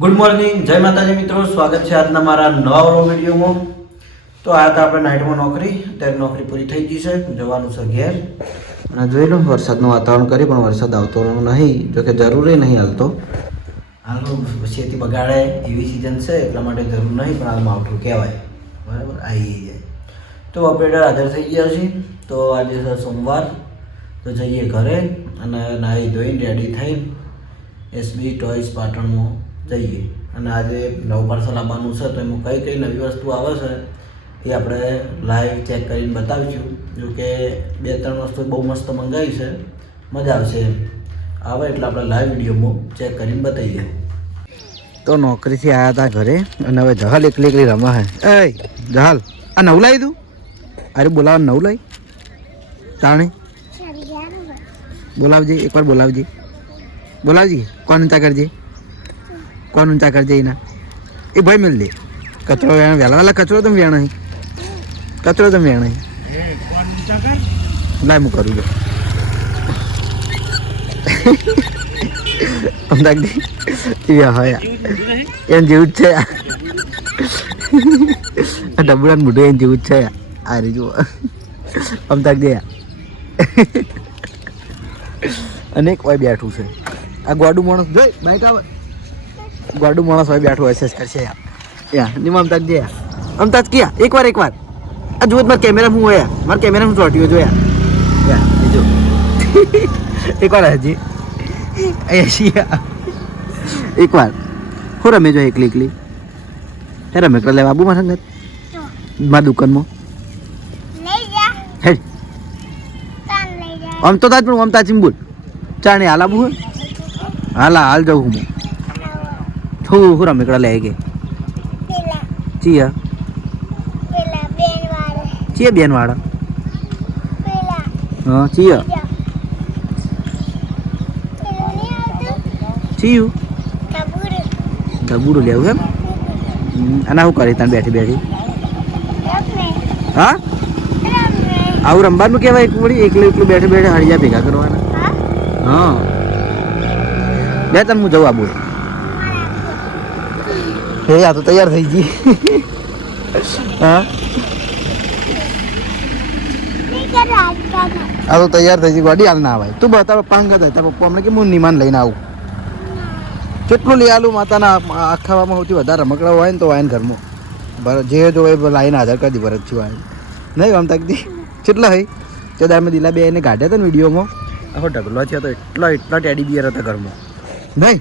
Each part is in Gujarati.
ગુડ મોર્નિંગ, જય માતાજી મિત્રો. સ્વાગત છે આજના મારા નવા વ્લોગ વિડીયોમાં. તો આ હતા આપણે નાઇટમાં નોકરી. અત્યારે નોકરી પૂરી થઈ ગઈ છે, જવાનું છે ઘેર. અને જોઈ લો વરસાદનું વાતાવરણ કરી, પણ વરસાદ આવતો નહીં, જોકે જરૂરી નહીં હાલતો. હાલનું ખેતી બગાડે એવી સિઝન છે, એટલા માટે જરૂર નહીં, પણ હાલ માવઠું કહેવાય. બરાબર, આવી જાય. તો ઓપરેટર હાજર થઈ ગયા છે. તો આજે છે સોમવાર. તો જઈએ ઘરે અને નાહી ધોઈને રેડી થઈ એસબી ટોયસ પાટણમાં જઈએ. અને આજે નવું પાર્સલ આવવાનું છે, તો એમાં કઈ કઈ નવી વસ્તુ આવે છે એ આપણે લાઈવ ચેક કરીને બતાવીશું. જો કે 2-3 વસ્તુ બહુ મસ્ત મંગાવી છે, મજા આવશે એમ. આવે એટલે આપણે લાઈવ વિડીયોમાં ચેક કરીને બતાવીએ. તો નોકરીથી આવ્યા હતા ઘરે અને હવે જહાલ એકલી રમા હે. એ જહાલ, આ નવું લાવી દઉં? અરે બોલાવ, નવું લાવી તાણે બોલાવજે, એકવાર બોલાવજે. બોલાવજી. કોણ ઊંચા કરજે, કોણ ઊંચા કરજે એના. એ ભાઈ મિલ દે. કચરો વેણ વહેલા વહેલા કચરો તમે વેણ અહીં, કચરો તમે વેણ અહીં લાય હું કરું છું. અમદાક દી હા એમ જેવું જ છે. આ ડબુડા મોઢું એમ જેવું જ છે. આ રી જુઓ અમદાક દે. અને એક હોય બેઠું છે આ ગોડું માણસ. જોઈ બાઈક આવે, ગોડું માણસ હોય બેઠું હોય છે કરશે યા નિમ અમતાજ જે અમતાજ ક્યાં એકવાર આ જુઓ મારા કેમેરા હું હોય, મારા કેમેરા હું ચોટ્યો જોયા યા જો એકવાર હજી એશિયા એકવાર હું રમે જો એકલી હે રમે કર લે બાબુ મારા સંગત મારા દુકાનમાં હે આમ તો તાજ પણ આમ તાજ બોલ ચાણે હાલ આબુ હોય હાલ જાઉં હું હું રમેકડા લે કે ચિયા ચિયા બેન વાળા હા ચિયા ચિયું ડબુડું લેવું એમ. અને શું કરી તને બેઠી હા આવું રમવાનું કહેવાય. એકલું બેઠે હળિયા ભેગા કરવાના. હા બે તને હું જવું આબુ. હે આ તો તૈયાર થઈ ગઈ. હા આ તો તૈયાર થઈ ગઈ. ગાડી હાલ ના આવે તું બતાવો પાંગ હતા તારા પપ્પા હમણાં કે હું નિમાન લઈને આવું. કેટલું લઈ આલું માતાના આખાવામાં સૌથી વધારે રમકડા હોય ને તો વાયન ઘરમાં ભરત જે જો એ લાઈને આધાર કરી દી ભરત છું વાયન નહીં આમ તકતી કેટલા હોય તે દાર મેં દિલા બે એને કાઢ્યા હતા ને વિડીયોમાં. આખો ઢગલો છે તો એટલા ટેડી બિયર હતા ઘરમાં નહીં.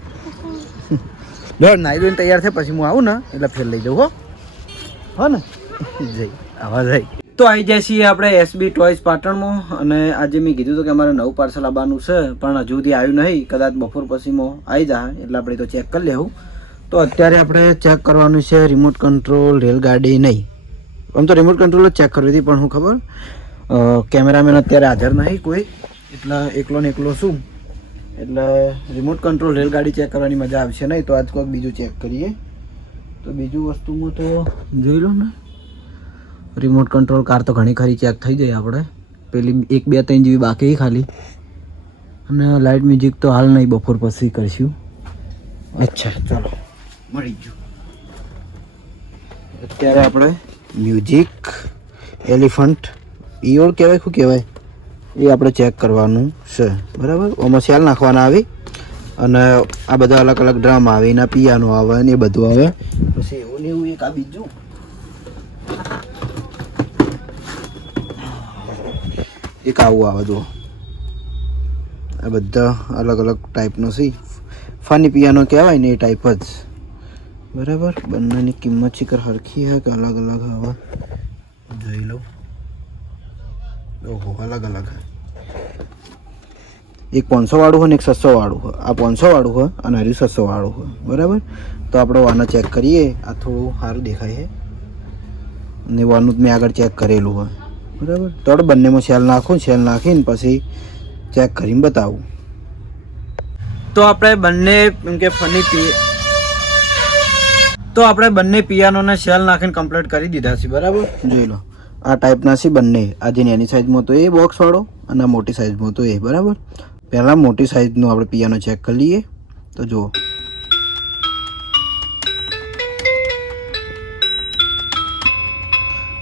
દોડ નાઈ ધોઈને તૈયાર છે પછી હું આવું ને એટલે ફેર લઈ જાઉં હો ને જઈ આવા જાય. તો આવી જાય છીએ આપણે એસબી ટોયસ પાટણમાં. અને આજે મેં કીધું હતું કે અમારે નવું પાર્સલ આવવાનું છે, પણ હજુ સુધી આવ્યું નહીં. કદાચ બપોર પછીમાં આવી જાય એટલે આપણે તો ચેક કરી લેવું. તો અત્યારે આપણે ચેક કરવાનું છે રિમોટ કંટ્રોલ રેલગાડી નહીં. આમ તો રિમોટ કંટ્રોલ જ ચેક કરવી હતી, પણ હું ખબર કેમેરામેન અત્યારે હાજર નહીં કોઈ, એટલે એકલો ને એકલો શું, એટલે રિમોટ કંટ્રોલ રેલગાડી ચેક કરવાની મજા આવશે નહીં. તો આજ કોઈક બીજું ચેક કરીએ. તો બીજું વસ્તુમાં તો જોઈ લો ને રિમોટ કંટ્રોલ કાર તો ઘણી ખરી ચેક થઈ જાય આપણે. પેલી 1-2-3 જેવી બાકી ખાલી. અને લાઇટ મ્યુઝિક તો હાલ નહીં, બપોર પછી કરીશું. અચ્છા ચાલો મળી ગયું. અત્યારે આપણે મ્યુઝિક એલિફન્ટ ઈયોળ કહેવાય શું કહેવાય એ આપણે ચેક કરવાનું છે. બરાબર, આમાં સેલ નાખવાના આવી અને આ બધા અલગ અલગ ડ્રમ આવે, એના પિયાનો આવે ને એ બધું આવે. પછી એવું ને એવું એક આ બીજું એક આવું આવે. જો આ બધા અલગ અલગ ટાઈપનો છે. ફની પિયાનો કહેવાય ને એ ટાઈપ જ. બરાબર, બંનેની કિંમત શિખર સરખી છે કે અલગ અલગ હવે જોઈ લો. ઓહો અલગ અલગ હે. એક 500 વાળું હોય ને એક 600 વાળું હોય. આ 500 વાળું હોય અને હરી 600 વાળું હોય. બરાબર, તો આપણે આને ચેક કરીએ. આ થોડું સારું દેખાય છે ને વાનું મેં આગળ ચેક કરેલું હોય. બરાબર, તો બંનેમાં સેલ નાખું, સેલ નાખીને પછી ચેક કરીને બતાવું. તો આપણે બંને એમ કે બંને પિયાનોને સેલ નાખીને કમ્પ્લીટ કરી દીધા છે. બરાબર, જોઈ લો આ ટાઈપના છે બંને. આ જે નાની સાઈઝમાં તો એ બોક્સવાળો અને મોટી સાઈઝમાં તો એ. બરાબર, પહેલાં મોટી સાઈઝનું આપણે પિયાનો ચેક કરી લઈએ. તો જુઓ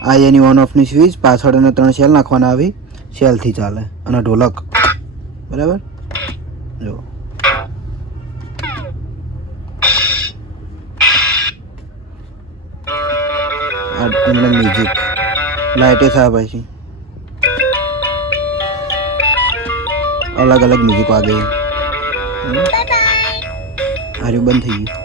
આ એની ઓન ઓફની સ્વિચ, પાછળ એને 3 સેલ નાખવાના આવી, સેલથી ચાલે. અને ઢોલક બરાબર જો આ મ્યુઝિક લાઇટે થાય પછી અલગ અલગ મ્યુઝિક વાગે. હાર્યું બંધ થઈ ગયું.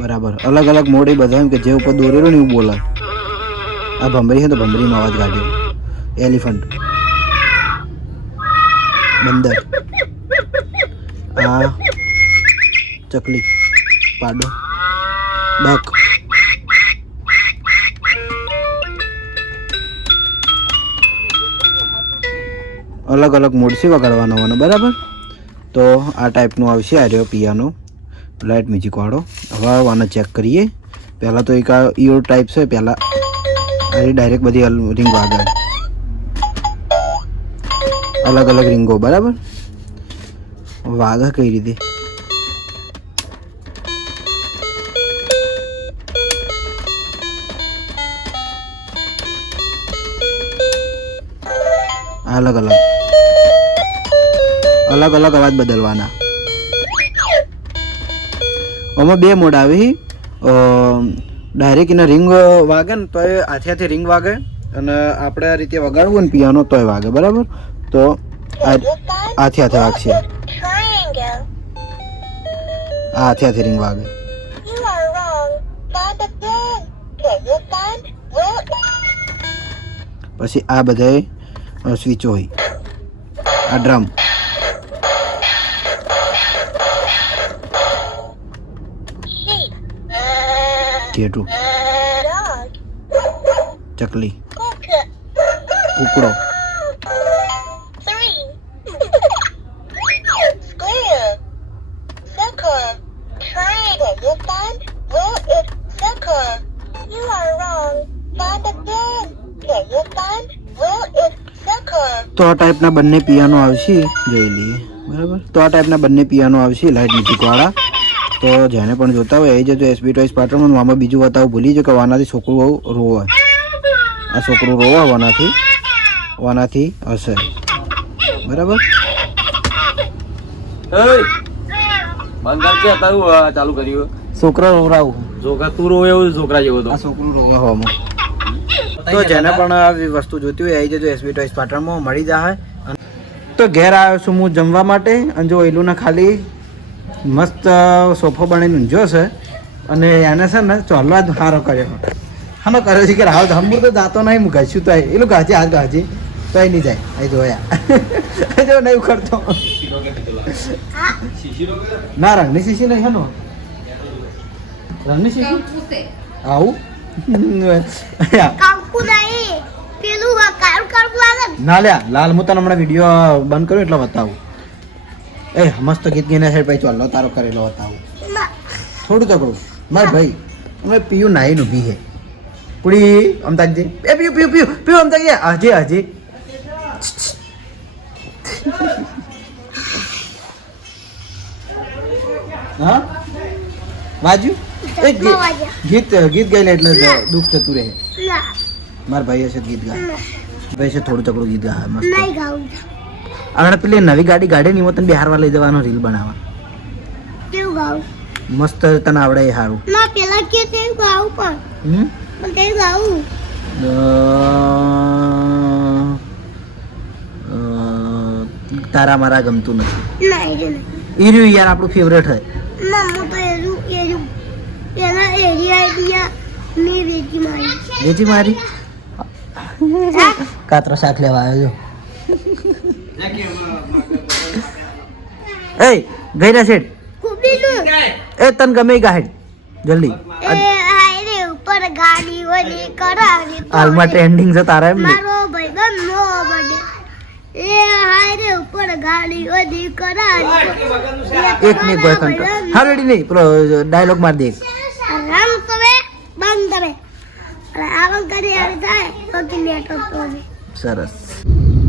બરાબર અલગ અલગ મોડ એ બધા એમ કે જે ઉપર દોરેલો ને એવું બોલે. આ ભમરી છે તો ભમરીનો અવાજ કાઢ્યો. એલિફન્ટ, બંદર, આ ચકલી, પાડો, ડક. અલગ અલગ મોડ છે વગાડવાનો હોવાનો બરાબર. તો આ ટાઈપનું આવશે આ રહ્યો પિયાનો લાઇટ મ્યુઝિક વાળો. હવે આને ચેક કરીએ. પહેલાં તો એક આ ઈયર ટાઈપ છે. પહેલાં આ ડાયરેક્ટ બધી રિંગ વાગે, અલગ અલગ રીંગો બરાબર. વાગે કઈ રીતે અલગ અલગ અલગ અલગ અવાજ બદલવાના. આમાં 2 મોડ આવે. ડાયરેક્ટ એને રિંગ વાગે ને તો એ હાથે રિંગ વાગે, અને આપણે આ રીતે વગાડવું ને પિયાનો તોય વાગે બરાબર. તો હાથે વાગશે. આ હાથે રિંગ વાગે. પછી આ બધા સ્વિચો હોય. આ ડ્રમ, ઘેટું, ચકલી, કુકડો, તો આ ટાઈપના બંને પિયાનો આવશે. જોઈ લઈએ બરાબર. તો આ ટાઈપના બંને પિયાનો આવશે લાઇટ મ્યુઝિક વાળા. તો જેને પણ જોતા હોય એ જજો એસબી ટોયસ પાટણમાં. આમાં બીજું બતાવું ભૂલી જાય કે વાનાથી છોકરું રોવે. આ છોકરું રોવા વાનાથી હશે બરાબર. ચાલુ કર્યું છોકરા રોવરાવું. છોકરા તું રોવે એવું છોકરા જેવો તો આ છોકરું રોવા હોવામાં. તો જેને પણ આ વસ્તુ જોતી હોય આવી જજો એસબી ટોયસ પાટણમાં, મળી જાય. તો ઘેર આવ્યો છું હું જમવા માટે. અને જો એલું ના ખાલી મસ્ત સોફો બનાવીને ઊંઝો છે. અને એને છે ને ચોલ્લો જ સારો કર્યો. હાનો કર્યો છે કે રાહુલ હમુર તો દાંતો નહીં મૂકાઈશું તો એલું ગાજે હાથ ગાજે તો નહીં જાય. અહીં જોયા જો નહીં ઉખડતો ના. રંગની શીશી નહીં હેનો રંગની શીશી આવું ના લ્યા લાલ હું તને હમણાં વિડીયો બંધ કર્યો એટલે બતાવું. એ મસ્ત ગીત ગઈને સાઈડ ભાઈ ચાલો તારો કરેલો બતાવું. થોડું તકડું મારે ભાઈ અમે પીયું નાઈ નું પીએ પૂરી અમદાજી એ પીયું અમદાજી હજી હા વાજુ એ ગીત ગાઈ લે એટલે દુઃખ થતું રહે. મારા ભાઈ હશે ગીત ગા ભાઈ છે થોડું તકડું ગીત ગા મસ્ત. આપણે પેલી નવી ગાડી ની તને બિહારમાં લઈ જવાનો રીલ બનાવવા. મસ્ત તને આવડે એ સારું. તારા મારા ગમતું નથી. ઈર્યું યાર આપણું ફેવરેટ હે. વેચી મારી કાતરો શાક લેવા આવ્યો. એ ગઈ ના સેટ એ તને ગમે ગાહેડ જલ્દી. હાલમાં ટ્રેન્ડિંગ છે તારા એમ ને. એક મિનિટ બોય કંટ્રોલ હા રેડી નહીં પેલો ડાયલોગ માર દે. સરસ.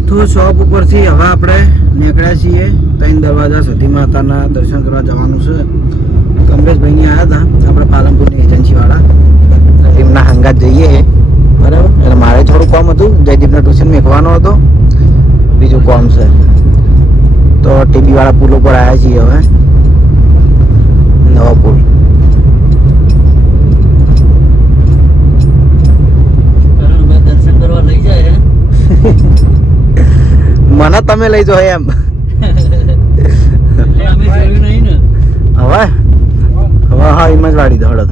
તો શોપ ઉપરથી હવે આપણે નીકળ્યા છીએ. 3 દરવાજા સુધી માતાના દર્શન કરવા જવાનું છે. કમલેશભાઈની આવ્યા હતા આપણે પાલનપુરની એજન્સીવાળા, એમના હંગાત જઈએ બરાબર. એટલે મારે થોડું કામ હતું, જયદીપને ટ્યુશન મેકવાનો હતો, બીજું કામ છે. તો ટીબીવાળા પુલ ઉપર આવ્યા છીએ હવે, નવો પુલ. દર્શન કરવા લઈ જાય મને તમે લઈ જાઓ એમ. એટલે અમે જોયું નહીં ને. હવે હવે હા એમ જ વાળી દો. હળો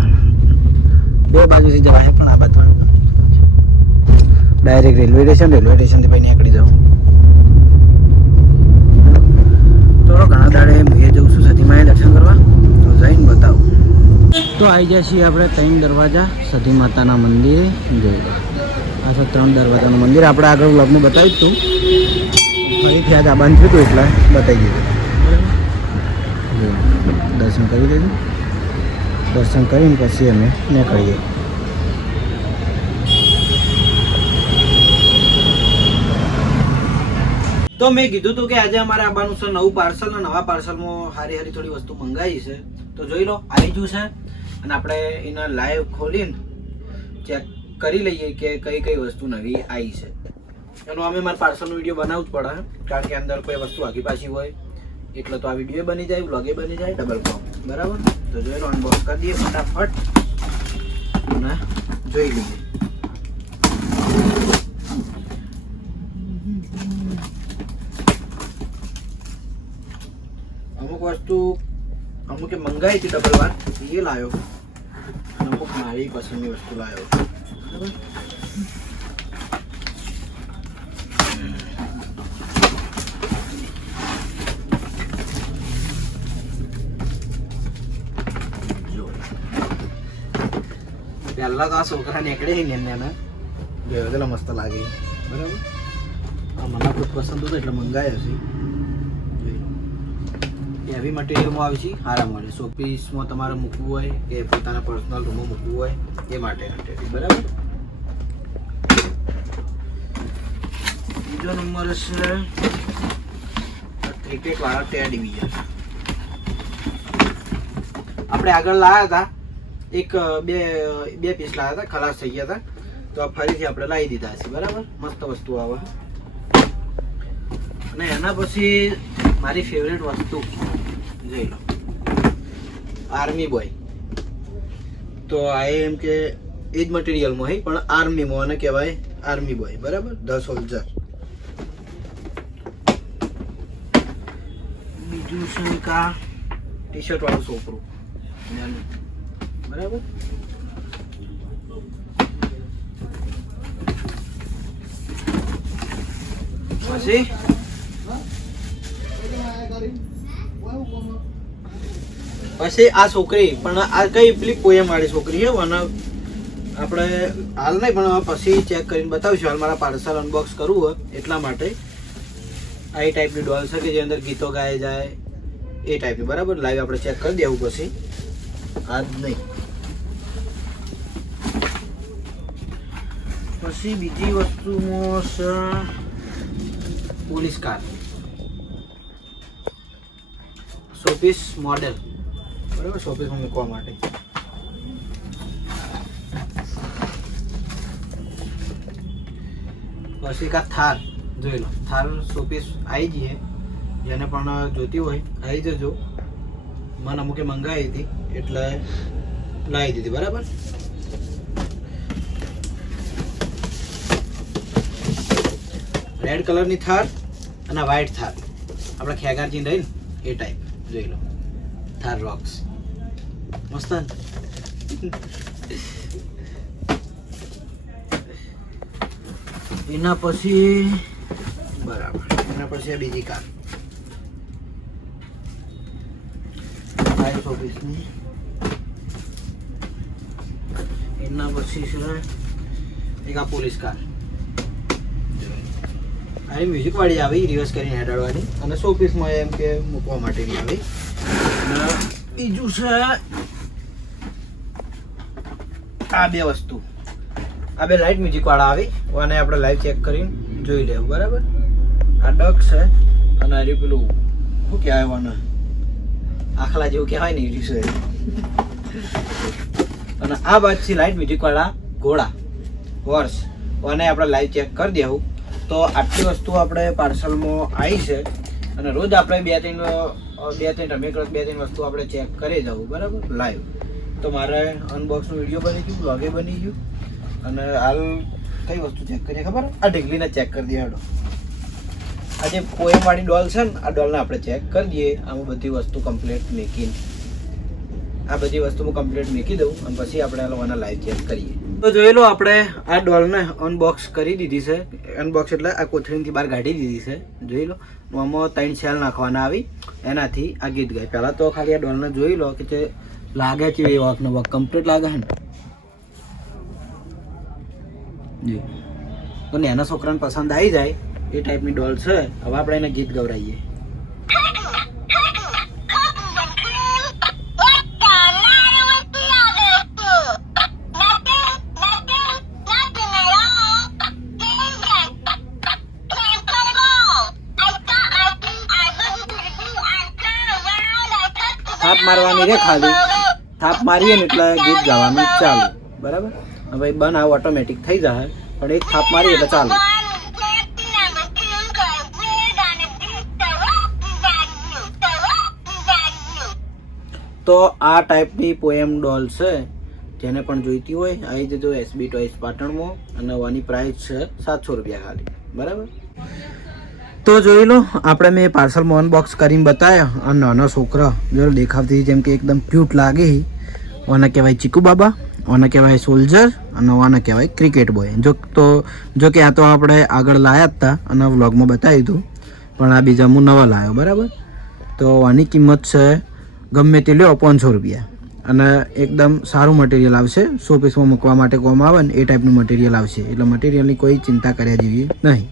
બે બાજુથી જવાય, પણ આ બાજુ ડાયરેક્ટ રેલવે સ્ટેશનથી પછી નીકળી જાઉં. તો ઘણા દાડે હું જઉં છું સતીમાએ દર્શન કરવા, તો જઈને બતાવું. તો આવી જાય છીએ આપણે 3 દરવાજા સતી માતાના મંદિરે. જોઈ લો, આ છે 3 દરવાજાનું મંદિર. આપણે આગળ વ્લોગમાં બતાવ્યું જ હતું, ફરીથી આજ આ બંધ થયું હતું એટલે બતાવી દીધું. દર્શન કરી દઈશું. દર્શન કરીને પછી અમે નીકળીએ. તો મેં કીધું હતું કે આજે અમારે આવવાનું છે નવું પાર્સલ, અને નવા પાર્સલમાં હારી હારી થોડી વસ્તુ મંગાવી છે. તો જોઈ લો, આવી ગયું છે, અને આપણે એને લાઈવ ખોલીને ચેક કરી લઈએ કે કઈ કઈ વસ્તુ નવી આવી છે. એનો અમે મારા પાર્સલનો વિડીયો બનાવવું જ પડે, કારણ કે અંદર કોઈ વસ્તુ આગી પાછી હોય એટલે તો આ વિડીયો બની જાય, વ્લોગે બની જાય, ડબલ કોમ. બરાબર. તો જોઈ લો, અનબોક્સ કરી દઈએ ફટાફટ અને જોઈ લઈએ. અમુક વસ્તુ અમુકે મંગાવી હતી ડબલ વાર, એ લાવ્યો, અને અમુક મારી પસંદની વસ્તુ લાવ્યો. બરાબર. પહેલા તો આ છોકરા નીકળે ને એને જોયો એટલે મસ્ત લાગે. બરાબર. આ મને ખૂબ પસંદ હતું એટલે મંગાવ્યો છે. હેવી મટીરિયલમાં આવે છે, સારા મળે. શોપીસમાં તમારે મૂકવું હોય કે પોતાના પર્સનલ રૂમમાં મૂકવું હોય એ માટે. બરાબર. બીજો નંબર છે ક્રિકેટ વાળા ટેડી બિયર. આપણે આગળ લાવ્યા હતા, એક બે પીસ લાવ્યા હતા, ખલાસ થઈ ગયા હતા, તો ફરીથી આપણે લાવી દીધા છે. બરાબર. મસ્ત વસ્તુ આવે. અને એના પછી મારી ફેવરેટ વસ્તુ જોઈ લો, આર્મી બોય. તો આ એમ કે એ જ મટીરિયલમાં હોય પણ આર્મીમાં આને કહેવાય આર્મી બોય. બરાબર. The soldier. બીજું છે કા ટી શર્ટ વાળું છોકરું. બરાબર. પછી આ છોકરી, પણ આ કઈ પેલી પોયમ વાળી છોકરી છે, અને આપણે હાલ નહીં પણ પછી ચેક કરીને બતાવીશું. હાલ મારા પાર્સલ અનબોક્સ કરવું હોય એટલા માટે. આ એ ટાઈપની ડોલ છે કે જે અંદર ગીતો ગાય જાય એ ટાઈપની. બરાબર. લાઈવ આપણે ચેક કરી દેવું પછી, આજ નહીં. પછી બીજી વસ્તુમાં છે પોલીસ કાર, શોપીસ મોડેલ. બરાબર. શોપીસમાં મૂકવા માટે. પછી કા થાર. જોઈ લો, થાર શોપીસ આવી જઈએ. જેને પણ જોતી હોય આવી જજો. મને અમુકે મંગાવી હતી એટલે લાવી દીધી. બરાબર. રેડ કલરની થાર અને વ્હાઈટ થાર, આપણે ખેગારજી રહી ને એ ટાઈપ. જોઈ લો, થાર રોક્સ મસ્ત. એના પછી બરાબર, એના પછી આ બીજી કાર 520 એના પછી છે એક આ પોલીસ કાર. આની મ્યુઝિક વાળી આવી, રિવર્સ કરીને હેડાડવાની, અને સો પીસમાં એમ કે મૂકવા માટેની આવી. અને બીજું છે આ બે વસ્તુ, આ બે લાઇટ મ્યુઝિક વાળા આવી, અને આપણે લાઈવ ચેક કરીને જોઈ લેવું. બરાબર. આ ડક છે અને આ પેલું શું કહેવાય, આખલા જેવું કહેવાય ને એ છે. અને આ બાદ છે લાઈટ મ્યુઝિક વાળા ઘોડા હોર્સ, અને આપણે લાઈવ ચેક કરી દેવું. તો આટલી વસ્તુ આપણે પાર્સલમાં આવી છે અને રોજ આપણે બે ત્રણ વસ્તુ આપણે ચેક કરી દઉં બરાબર લાઈવ. તો મારે અનબોક્સનું વિડીયો બની ગયું, બ્લોગે બની ગયું. અને હાલ કઈ વસ્તુ ચેક કરીએ ખબર? આ ઢીંગલીને ચેક કરી દઈએ. હેડો આ જે પોએમવાળી ડોલ છે ને, આ ડોલને આપણે ચેક કરી દઈએ. આમાં બધી વસ્તુ કમ્પ્લીટ મેકીને આ બધી વસ્તુ હું કમ્પ્લીટ મૂકી દઉં અને પછી આપણે આ લોકોના લાઈવ ચેક કરીએ. તો જોઈ લો, આપણે આ ડોલને અનબોક્સ કરી દીધી છે. અનબોક્સ એટલે આ કોથળીથી બહાર કાઢી દીધી છે. જોઈ લો, આમાં 3 સેલ નાખવાના આવી, એનાથી આ ગીત ગાય. પહેલાં તો ખાલી આ ડોલને જોઈ લો કે તે લાગે છે એ વખતનો વખત કમ્પ્લીટ લાગે છે ને. જી તો નાના છોકરાને પસંદ આવી જાય એ ટાઈપની ડોલ છે. હવે આપણે એને ગીત ગવડાવીએ. થાપ મારવાની રે, ખાલી થાપ મારીએ ને એટલે ગીત ગાવાનું ચાલુ બરાબર. હવે બન આ ઓટોમેટિક થઈ જાય, પણ એક થાપ મારીએ એટલે ચાલુ. તો આ ટાઈપની પોએમ ડોલ છે. જેને પણ જોઈતી હોય આવી જજો SB ટોયસ પાટણમાં, અને આની પ્રાઇસ છે 700 રૂપિયા ખાલી બરાબર. તો જોઈ લો, આપણે મેં પાર્સલમાં અનબોક્સ કરીને બતાવ્યા. અને નાનો છોકરા જો દેખાવથી જેમ કે એકદમ ક્યુટ લાગે. ઓને કહેવાય ચીકુ બાબા, ઓને કહેવાય સોલ્જર, અને ઓને કહેવાય ક્રિકેટ બોય. જો કે આ તો આપણે આગળ લાયા જ હતા અને વ્લોગમાં બતાવ્યું હતું, પણ આ બીજા હું નવા લાવ્યો બરાબર. તો આની કિંમત છે ગમે તે લ્યો 500 રૂપિયા. અને એકદમ સારું મટીરિયલ આવશે. શો પીસમાં મૂકવા માટે કોમ આવે ને એ ટાઈપનું મટીરિયલ આવશે. એટલે મટીરિયલની કોઈ ચિંતા કર્યા જેવી નહીં.